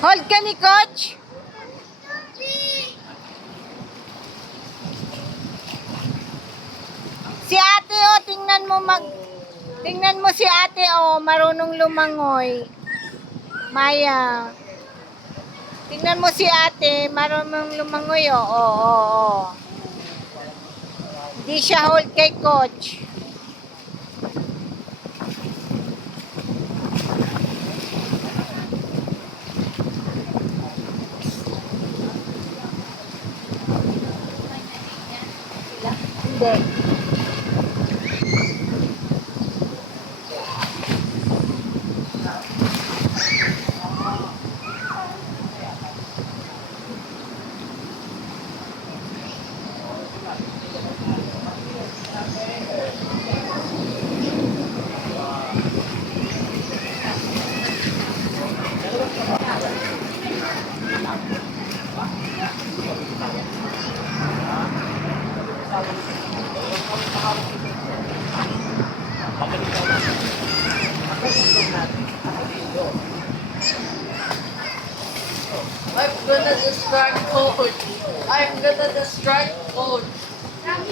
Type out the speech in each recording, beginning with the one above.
Hold ka ni Coach. Si ate, oh, tingnan mo si ate, oh, marunong lumangoy. Maya. Tingnan mo si ate, marunong lumangoy, oh, oh. Hindi siya hold kay Coach. Hindi. I'm gonna distract Coach. I'm gonna distract Coach. I'm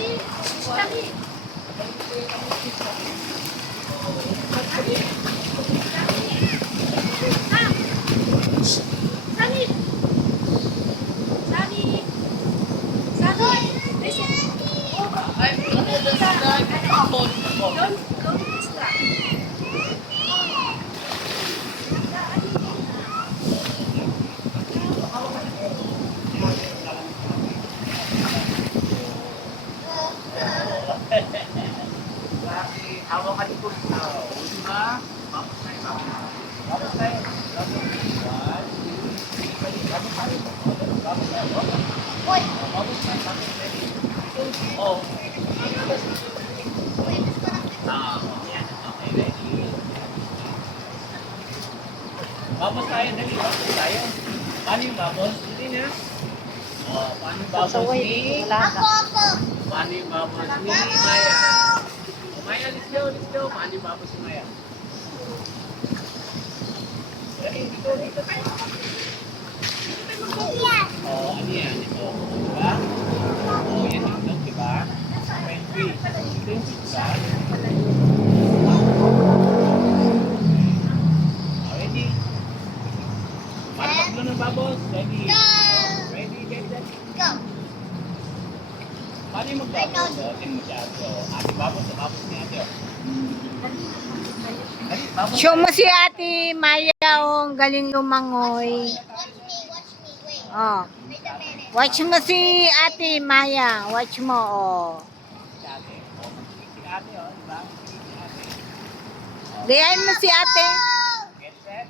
gonna distract Coach. Don't distract. Hawakan ko sa diba? Tapos tayo. Tapos tayo. Oh. Okay, ready. Babos tayo, dali. Babos tayo. Paano yung babos? Hindi na. Oh, paano yung babos ni? Paano yung babos ni Maya? Maya, let's go. Paano yung babos ni Maya? Dali, dito tayo. Oh, ano yan? Ito. Diba? Oh, yan yung dog, diba? 20. Ito yung pizza. Ready? Paano ng babos? Ready? Ready, get that? Go. Paano yung magbabos? So, tingin mo siya. So, ate babos ni ate. Dali, babos. Show mo si ate Maya, oh, ang galing lumangoy. Watch me. Wait. Oh. Wait a minute. Watch mo si ate Maya. Watch mo, oh. Si ate. Oh, si ate, oh. Diba? Si ate. Gayahin mo si ate. Get set.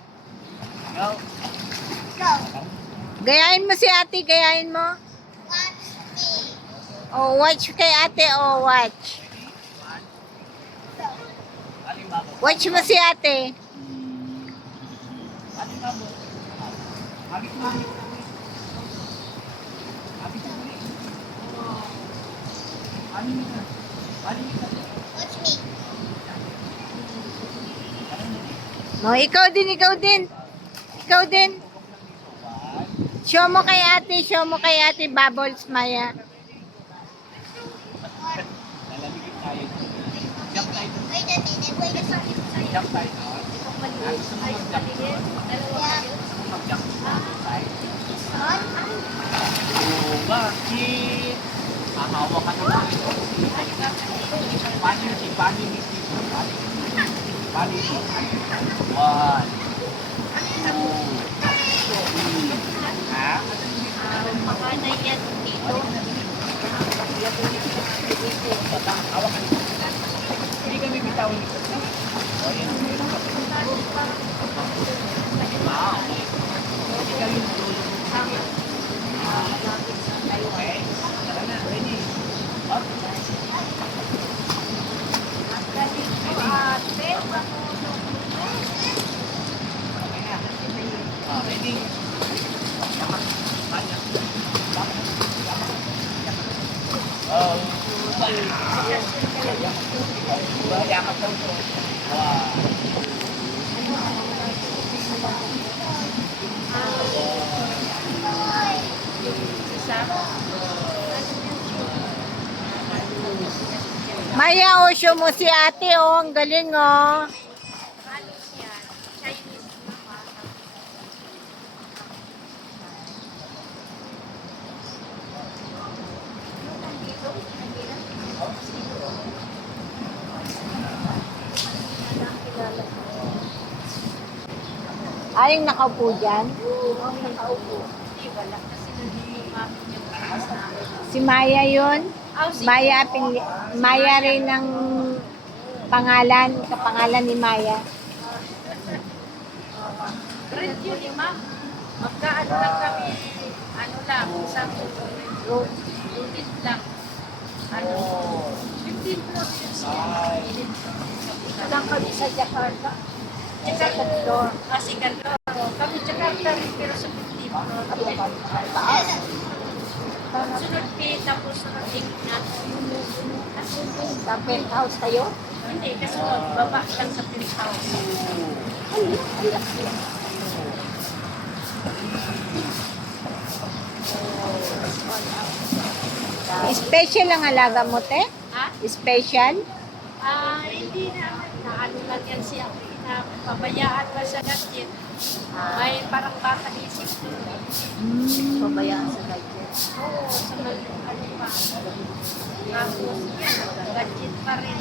Go. Go. Gayahin mo si ate. Gayahin mo. Watch me. Oh, watch kay ate. Oh, watch. Paano yung babos? Watch mo si ate. Paano yung babos? Habit mo. Habit mo. Paano yung isa? Paano yung isa? Watch me. No, ikaw din. Ikaw din. Show mo kay ate. Bubbles, Maya. Lalamigin tayo. Jump tayo. Wait a minute. Jump tayo. Gusto mo mag-jump doon? Gusto mo mag-jump doon? Tayo. Oh, bakit? Hahawa ka naman ito. Paano yung si? Paano yung si? Paano yung si? 1, 2, 3. Ha? Pakanay yan dito. Batang, hawak ka nito. Hindi kami bitawan nito. O, yan. Wow. Ikaw yung dulo. Okay. Tara na. Ready. Up. Okay na. Ready. Oh. Yakap lang po. Wow. Maya, oh, show mo si ate, oh. Ang galing, oh. Halos yan. Chinese naman. Ay, yung nakaupo dyan. Hindi, wala. Kasi nandun yung mami niya kasama. Si Maya yun. Oh, si Maya, Maya rin ang pangalan, kapangalan ni Maya. Rent yun eh, ma'am. Magkaano lang kami, ano lang, isang unit lang. Ano, 15 floors yun siya. Lang kami sa Jakarta. Jakarta floor. Ah, second floor. Kami Jakarta rin, pero sa 15 floor. Sunod pay, tapos nakating natin. Sa penthouse kayo? Hindi, kasi baba lang sa penthouse. Special ang alaga mo, te? Ha? Special? Ah, hindi na. Naano lang yan siya. Pabayaan pa sa gadget. May parang bata isip. Pabayaan sa gadget. Oo, sa ano pa. Tapos yan, gadget pa rin.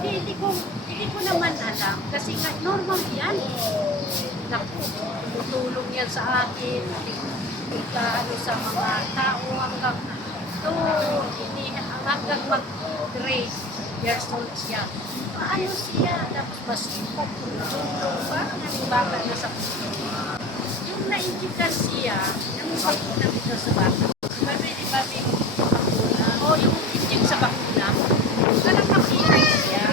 Hindi ko naman alam. Kasi nga, normal yan. Naku, tumutulong yan sa akin. Ano sa mga tao hanggang hanggang mag-3 years old siya. Ano siya? Tapos masipag tumutulong. Parang halimbawa na sa puso. Yung na-injikan siya, yung bakuna dito sa bata. Pwede ba may bakuna? O yung injik sa bakuna. Parang makinig siya.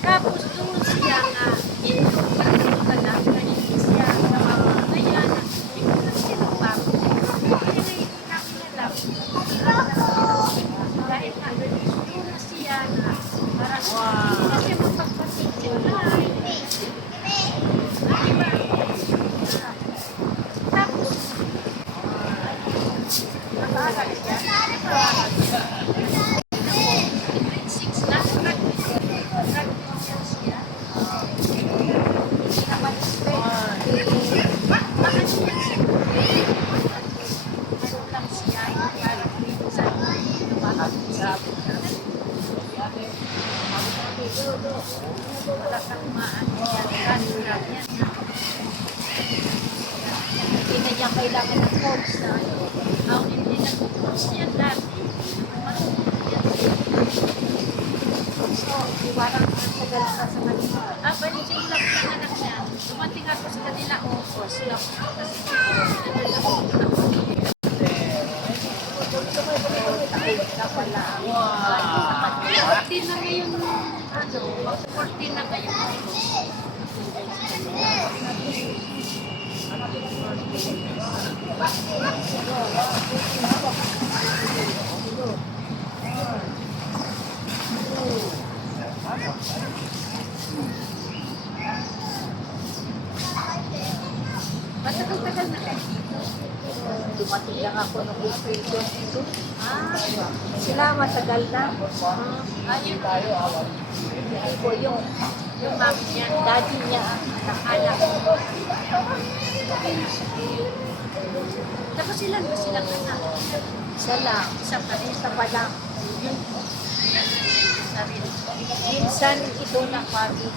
Tapos doon siya na ito ka na hindi siya namamagaya na hindi ko lang sinabak. Kaya nakikialam. Dahil nga doon na siya na parang hindi na siya mapagpasisip na. Tapos nakaaral siya. Grade 6 na. Graduation siya. Naman bakit siya siya? Ano lang siya? Parang minsan lumakas siya. Wala kang maano yan. Random yan. Hindi na niya kailangan ng coach na ano. Hindi na coach yan dati. So, iwarang ang tagal ka sa kanila. Balik yung lang sa anak niya. Dumating ako sa kanila, August lang. Kasi nagdala ako ng Wow! 14 na ngayon, ano, 14 na ngayon. Matagal-tagal na kayo dito. Dumating lang ako noong April 22. Sila matagal na. Ayun, Hindi ko yung mami niya, daddy niya, anak-anak. Tapos ilan ba silang anak? isa lang. Isa pa rin. Isa pa lang. Isa rin. Minsan ito na pati.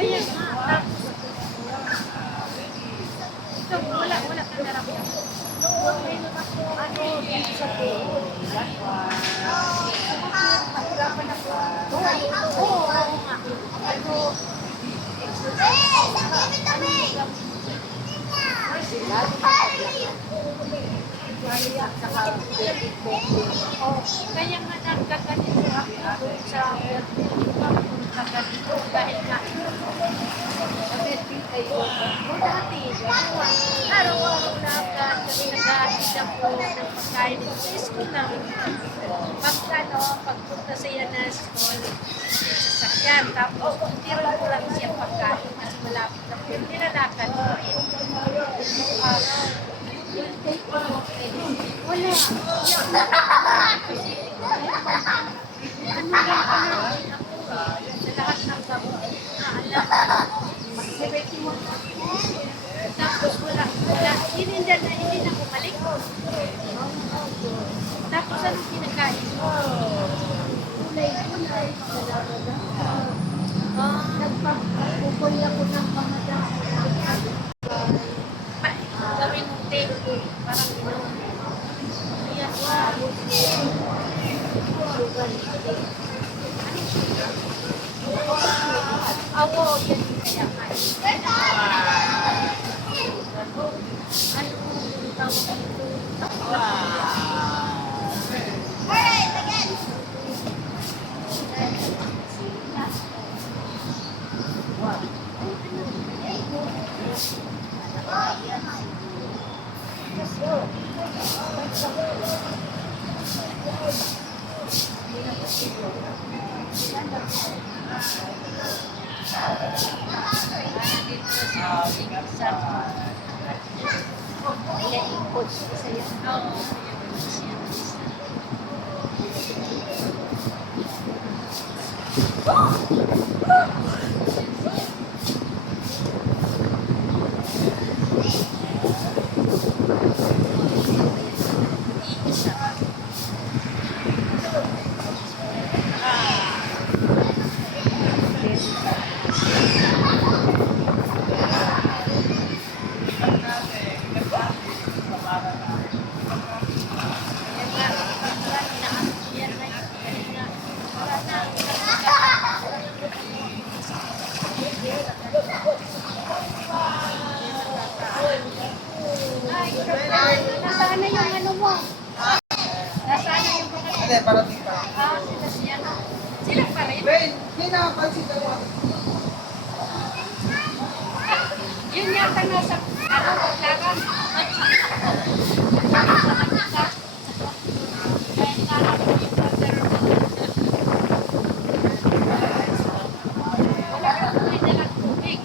Ayan nga. Ito, wala ka naramdaman. Ano, dito sa mahirapan ako. Oo nga. Pero, kaya nga nagkaganito ako sa nagkaganito dahil nga dati, araw-araw na agad kami nag-aatid ako ng pagkain sa school namin. Pagpunta sa yan na school, sasakyan, tapos tira ko lang siya pagkain kasi malapit na po. Nilalakad ko rin. Araw. Wala. Ano lang ako sa lahat ng gamot na alam. Tapos wala. Hindi na bumalik. Tapos anong kinakain mo? Kulay. Nagpapukoy ako ng mga gawin mong tape. Parang gano'n. Ayan siya. Awo, yan yung kaya nga. Anong tawag ito? Nasaan na yung ano mo? Nasaan na yung mga Hindi, parating pa. sila pa rin? Ben, hindi nakapansin ka ba? Yun yata nasa paglaran. Wala ka tuloy dalang tubig.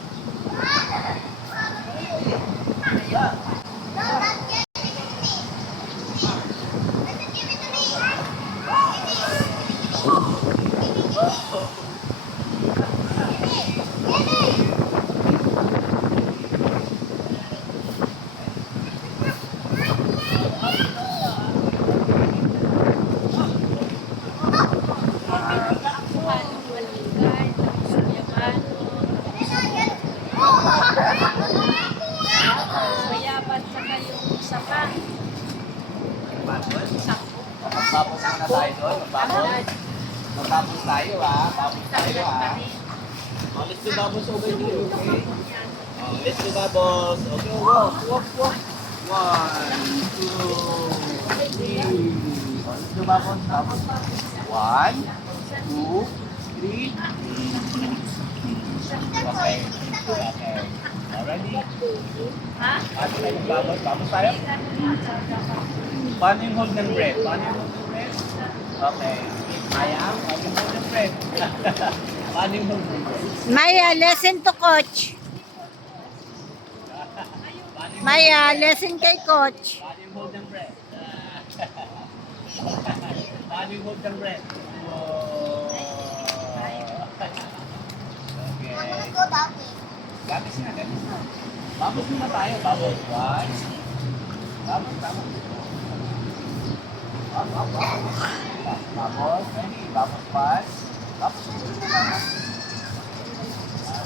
Mayaban sa kayong sama. Magpapos muna tayo doon. Magpapos tayo Papos tayo Oh, let's do bubbles over here, okay? Oh, let's do bubbles. Okay, walk. 1, 2, 3. Oh, let's do bubbles. 1, 2, 3. Okay. Already? Ha? Paano tayo bubbles? Bubbles tayo? Paano yung hold ng breath? Okay. Maya, paano yung hold ng breath? Paano yung hold ng breath? Maya, listen to coach. Maya, listen kay coach. Paano yung hold ng breath? Paano yung hold ng breath? Okay. Gabis na. Bubbles muna tayo. Bubbles. 1. Bubbles. Bubbles. Ready? Bubbles 1. Bubbles.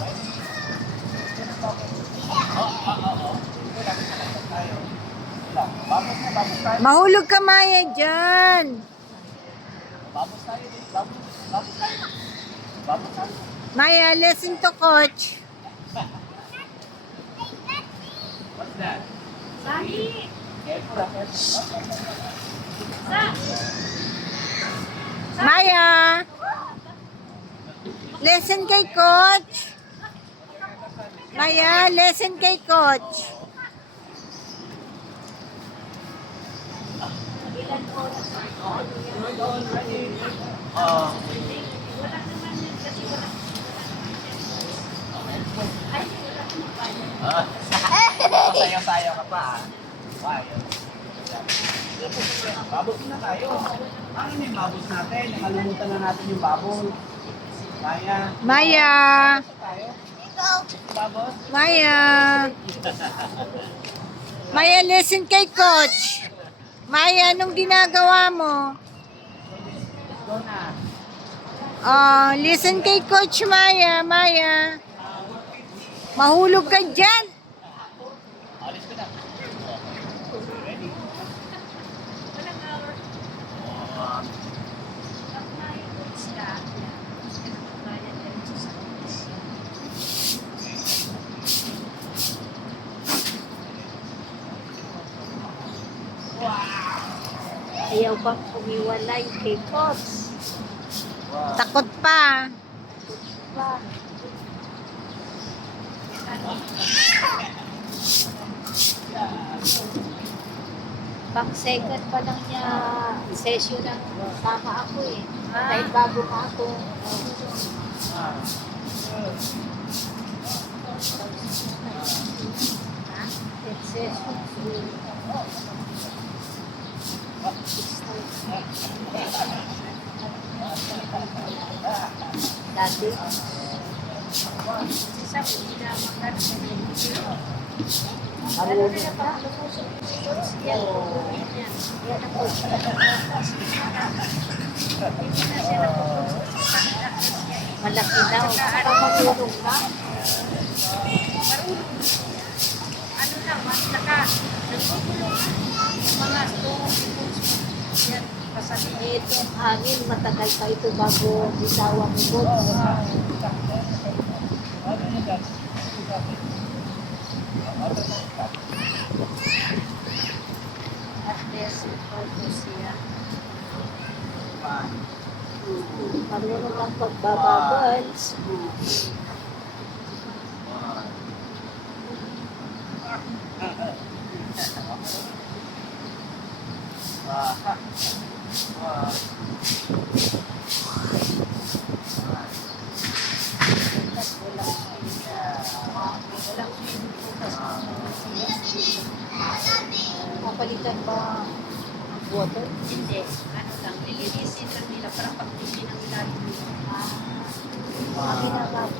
Ready? Bubbles tayo. Mahulog ka, Maya, dyan. Bubbles tayo. Bubbles tayo. Babos tayo. Maya, listen to coach. What's that? Sali! Careful, careful. Maya, listen kay coach. Maya, listen kay coach. Oh. Sayaw-sayaw ka pa ah. Why? Babos na tayo. Ano yung babos natin? Nakalimutan na natin yung babos. Maya. Maya, Tayo. Babos. Maya. Maya, listen kay coach. Maya, anong ginagawa mo? Go na. Oh, listen kay coach Maya, Maya. Mahulog ka dyan. Alis ko na. Ready? Walang hour. Pag na-coach ka, kaya diretso sa coach. Ayaw bang umiwalay kay coach? Takot pa. Ba? Pang second pa lang niya session ng tama ako eh. Dahil bago pa ako. Ha? 10 sessions. Dati. Isa ko ginamakan sa ano na pa? Yan. Yan ang coach. Hindi na siya malaki na. Saka marunong na. Marunong. Ano lang, mas nagtutulong mga yan. Kasali itong hangin, matagal pa ito bago bitawan ni coach. At least, ito siya. Marunong ang pagbababals. Kapalitan ba ang water? Hindi. Ano lang, lilinisin lang nila para pagpili ng ilalim nila. Ang ginagawa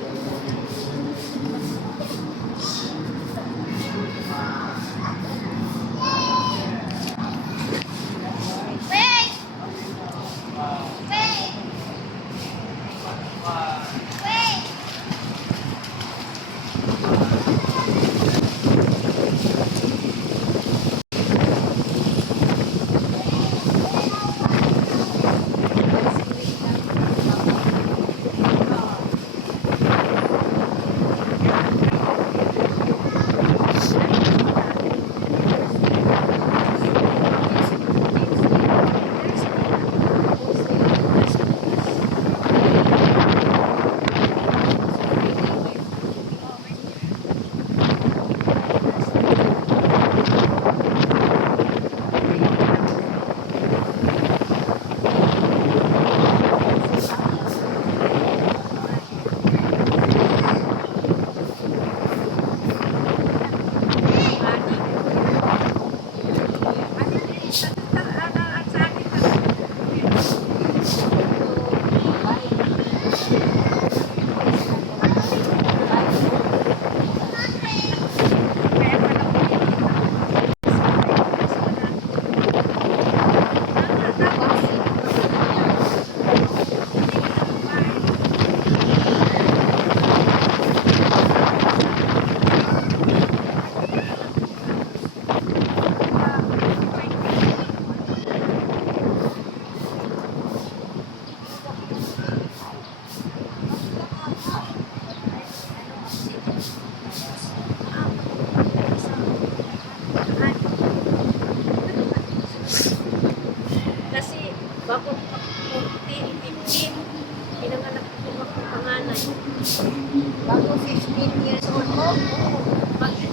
years old mo.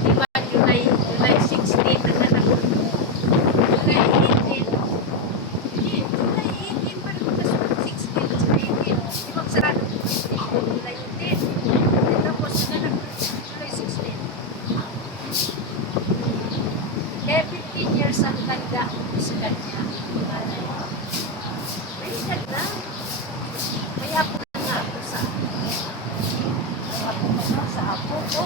Di ba, July 16 na anak ko. July 18. Hindi, July 18 pa rin kasunod 16 at 18. Di ba, sarado ko 15, July 18. Tapos, nanak ko July 16. Kaya 15 years ang tanda sa kanya. May ganda. Kaya ako na nga ako sa apo ko.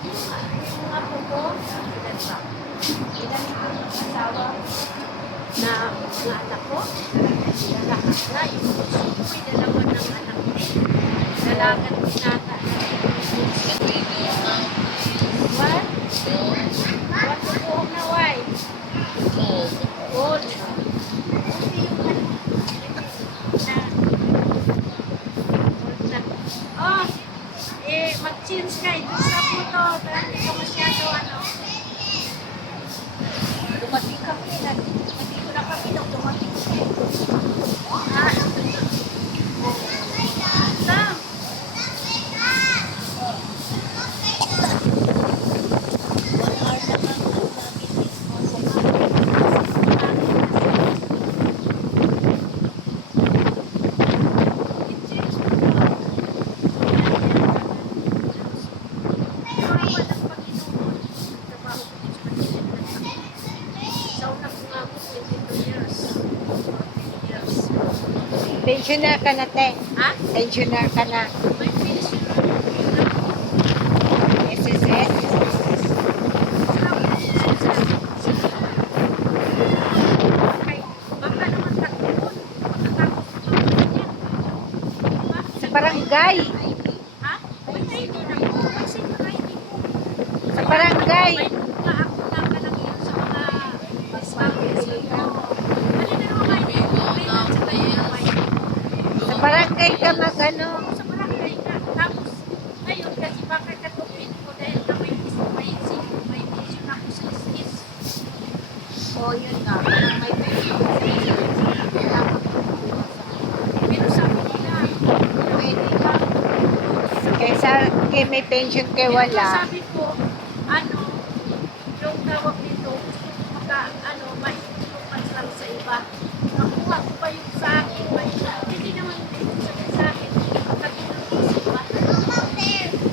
Yung apo ko, ilan pa? Ilan yung asawa na mga anak ko? Lahat na. Yung puso ko, may dalawa ng anak din. Dalagan pinata. What? What to go na why? Gold. Hindi yung oh, mag-change ka. Ito sa photo. Dahil hindi ka masyado, dumating kami. Hindi ko na kami nung dumating kami. Sam! Pensioner ka na, te. Ha? Pensioner ka na. May pension. SSS. Baka naman takot. Matatakot sa pamilya. Sa barangay. Ha? May ID na po. Kasi yung ID ko. Sa barangay. May mga ako na kalagyan sa mga basbangin. Ano na naman ID ko? May nasa tayo ng ID. Sa barangay ka magano. Sa barangay ka. Tapos, ngayon kasi baka katupin ko dahil na may pension ako sa SIS. O, yun nga. May pension. Pero sabi nila, pwede ka. Kaysa kay may pension kay Pero wala. sabi ko, yung tawag nito, gusto ko maitulong man lang sa iba. Nakuha ko pa yung sa akin. Hindi naman sabi sa akin, katulong ko sa iba.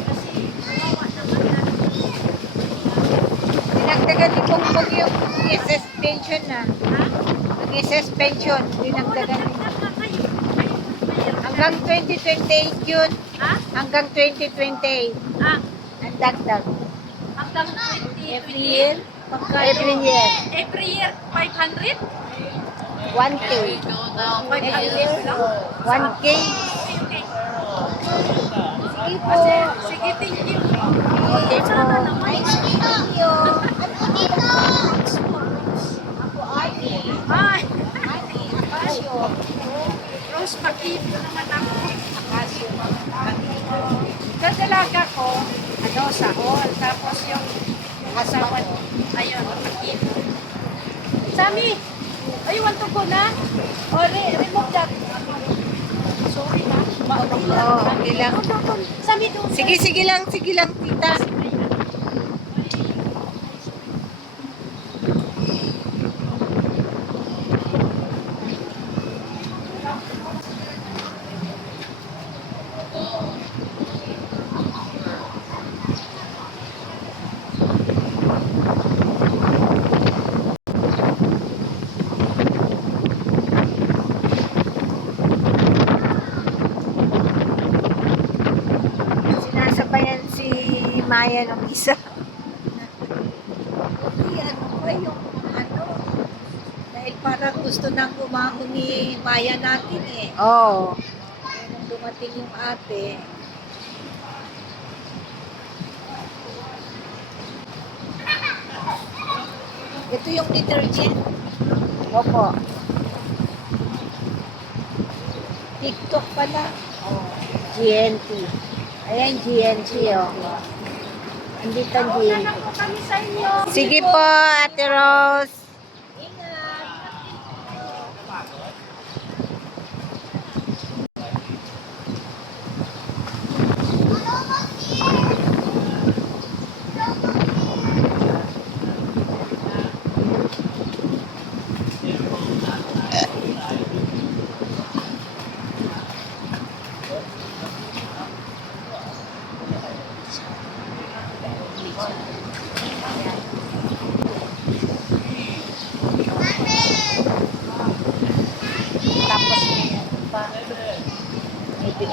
Kasi, nawawa naman na. Dinagdagan ni Bongbong yung SS pension na. Ha? Ang SS pension, dinagdagan ni. Hanggang 2028 yun. Ha? Hanggang 2028. Ah, Ang dagdag. hanggang 2020. Every year? Every year. Every year, 500? 1K. 500 lang? 1K. Okay. Sige po. Sige, thank you. Okay po. Sana naman. Thank you. Ay! Rose, pakito naman ako. Sa dalaga ko, sa hall. Tapos yung asawa, ayun, pakito. Sami! Ay, want to go na? O, remove that. Sorry na. Oo, okay lang. Sami, doon. Sige lang, tita. Sinasabayan si Maya ng isa. Dahil parang gusto nang umahon ni Maya natin eh. Oo. Kaya nung dumating yung ate, ito yung detergent. Opo. TikTok pala. GNT. Ayan, GNT, oh. Andito ang GNT. Sana po kami sa inyo. Sige po, Ate Rose. Ingat.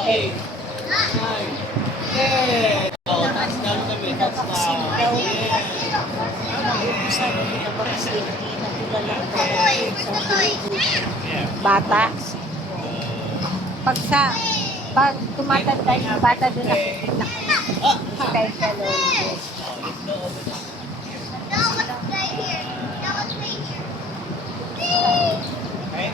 Okay. Nine. Ten. Oh, touchdown kami. Touchdown. Yes. Sabi ko na vaccine, hindi na kilala ko sa Yeah. Bata. Pag tumatanda yung bata doon nakikita ko. Oh, Special always. oh, let's go over there. Okay?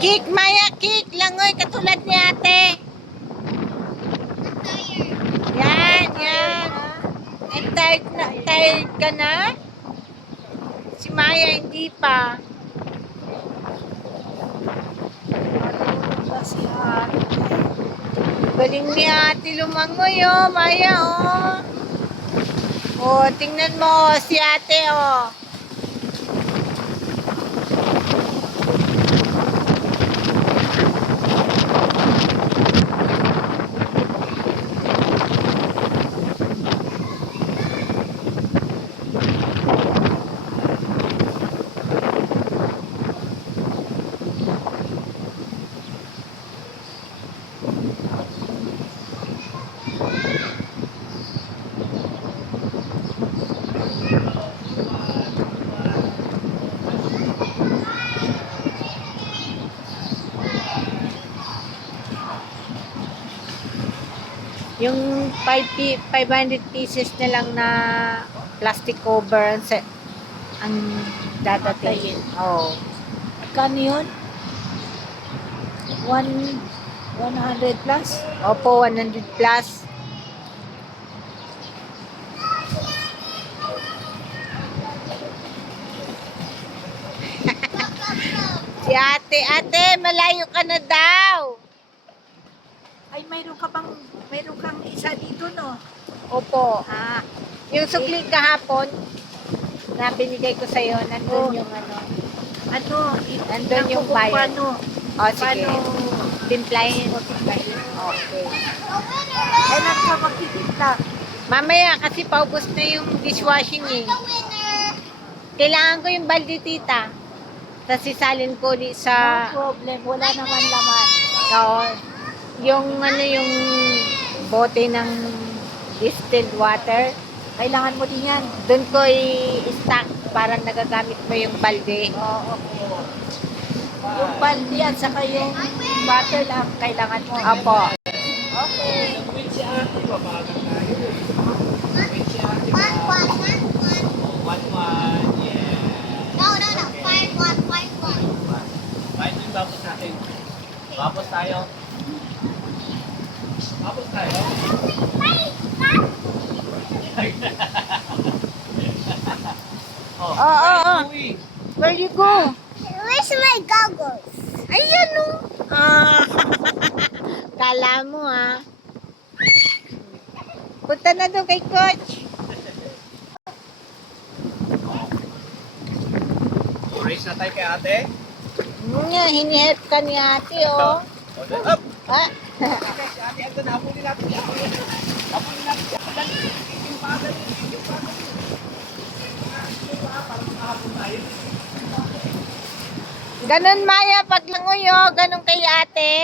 Kick, Maya, kick. Langoy, katulad ni ate. Yan, yan. And tired ka na? Si Maya, hindi pa. kasi ate. Galing ni ate lumangoy, oh. Maya, oh. Oh, tingnan mo, si ate, oh. Yung 500 pieces na lang na plastic cover ang dadating. Oh. Magkano yun? 100 plus? Opo, 100 plus. Si ate, malayo ka na daw. Ay, mayroon kang isa dito, no? Opo. Ah, Yung sukli kahapon na binigay ko sa'yo, nandun Oh. yung ano. ano? Nandun yung kung bayad. Paano? O, sige. Paano? Timplahin. Timplahin. Okay. Kailan ka magtitimpla? Mamaya, kasi paubos na yung dishwashing eh. Kailangan ko yung balde, tita. Tapos isalin ko sa... No problem. Wala naman laman. Oo. Yung ano yung bote ng distilled water, Kailangan mo din yan. doon ko i-stack para nagagamit mo yung balde. Oo, okay. Yung balde at saka yung butter lang kailangan mo. Opo. Okay. Wait si ate, babagang tayo eh. Wait si ate, babagang. Oh, 1-1. Yeah. Kahit yung tapos natin. Tapos tayo. Tapos tayo. Oh, Oo. Uy. Where you go? Where's my goggles? Ayan o. Ah. Kala mo ah. Punta na doon kay coach. Race na tayo kay ate. Nga, hinihelp ka ni ate oh. Up! Ah. Si ate, ando na. Habulin natin siya. Habulin natin siya. Yung bagal. Yung bagal. Parang makahabol tayo. Ganon Maya, paglangoy oh. Ganon kay ate.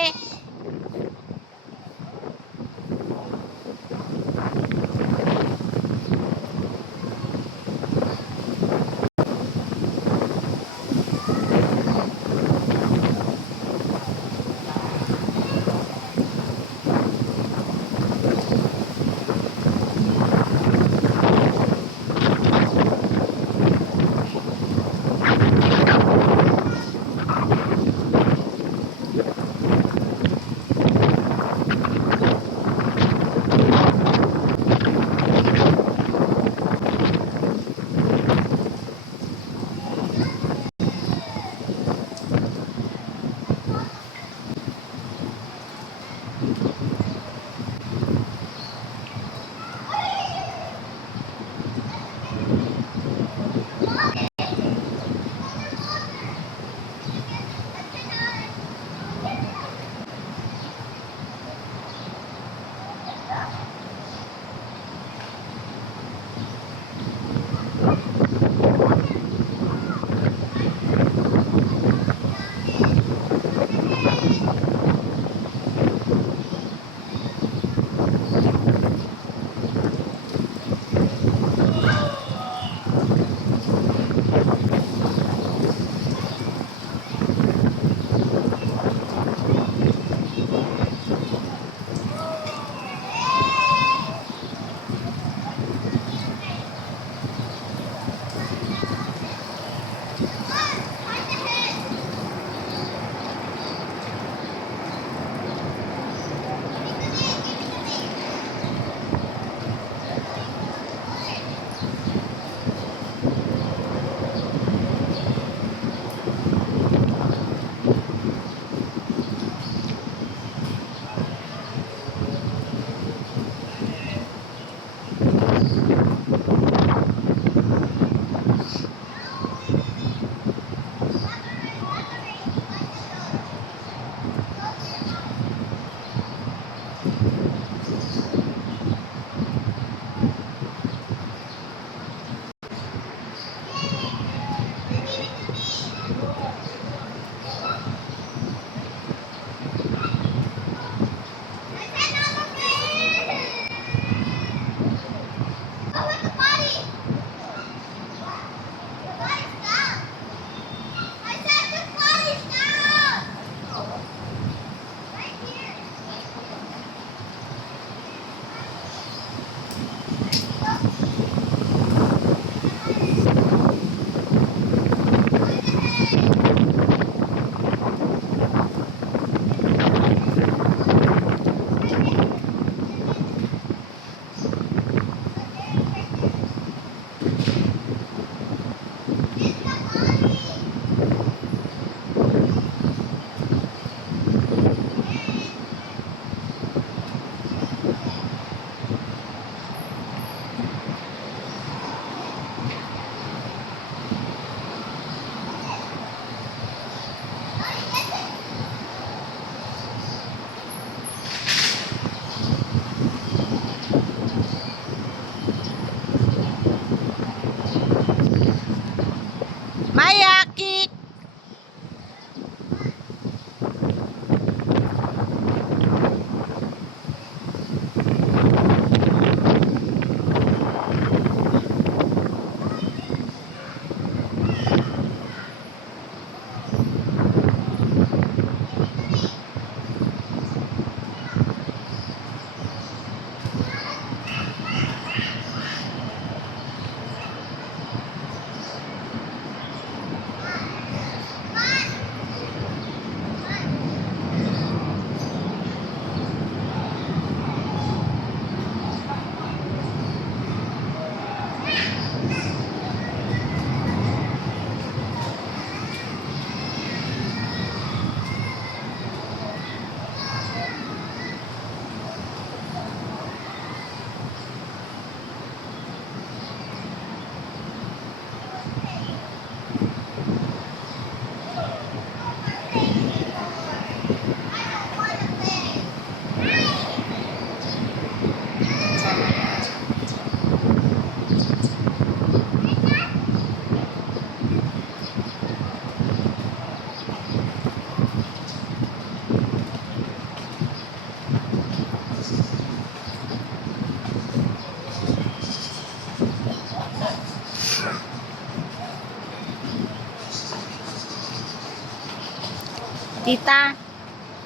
Tita,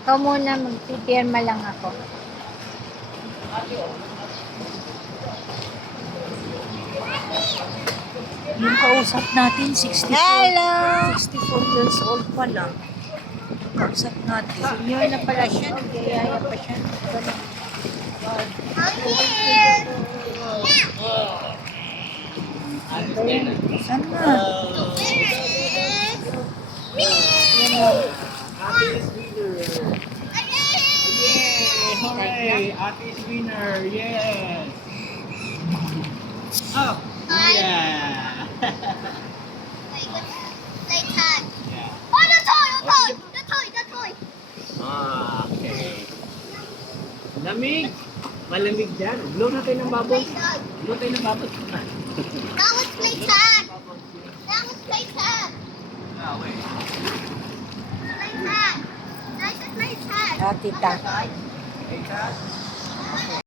ikaw muna, magpipirma lang ako. Yung kausap natin, 64. Hello! 64 years old pa lang. Kausap natin. Senior na pala siya, nagkayaya pa siya. I'm here. Saan na? Ate is winner. Yay! Hooray! Ate is winner. Yes! Oh! Yeah! Play tag. Yeah. Oh, the toy. Ah, okay. Lamig! Malamig dyan. Blow na tayo ng bubbles. Blow tayo ng bubbles. Now let's play tag. Ah, wait. Play tag. Nice to play tag. Ah, tita. Okay, Kat.